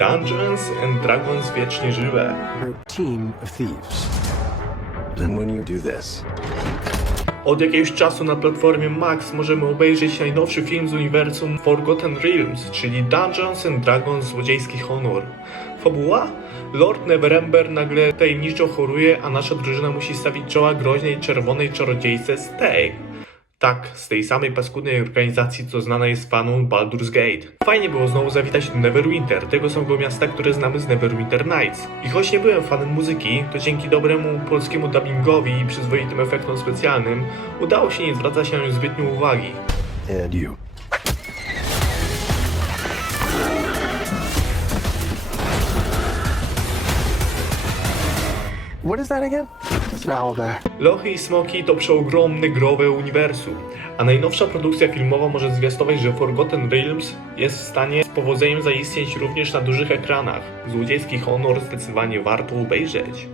Dungeons and Dragons Wiecznie Żywe. A team of thieves. And when you do this, Od jakiegoś czasu na platformie Max możemy obejrzeć najnowszy film z uniwersum Forgotten Realms, czyli Dungeons and Dragons Złodziejski Honor. Fabuła? Lord Neverember nagle tajemniczo choruje, a nasza drużyna musi stawić czoła groźnej czerwonej czarodziejce Stay. Tak, z tej samej paskudnej organizacji, co znana jest fanom Baldur's Gate. Fajnie było znowu zawitać do Neverwinter, tego samego miasta, które znamy z Neverwinter Nights. I choć nie byłem fanem muzyki, to dzięki dobremu polskiemu dubbingowi i przyzwoitym efektom specjalnym udało się nie zwracać na nią zbytnio uwagi. and you. What is that again? Lochy i Smoki to przeogromne growe uniwersum, a najnowsza produkcja filmowa może zwiastować, że Forgotten Realms jest w stanie z powodzeniem zaistnieć również na dużych ekranach. Złodziejski honor zdecydowanie warto obejrzeć.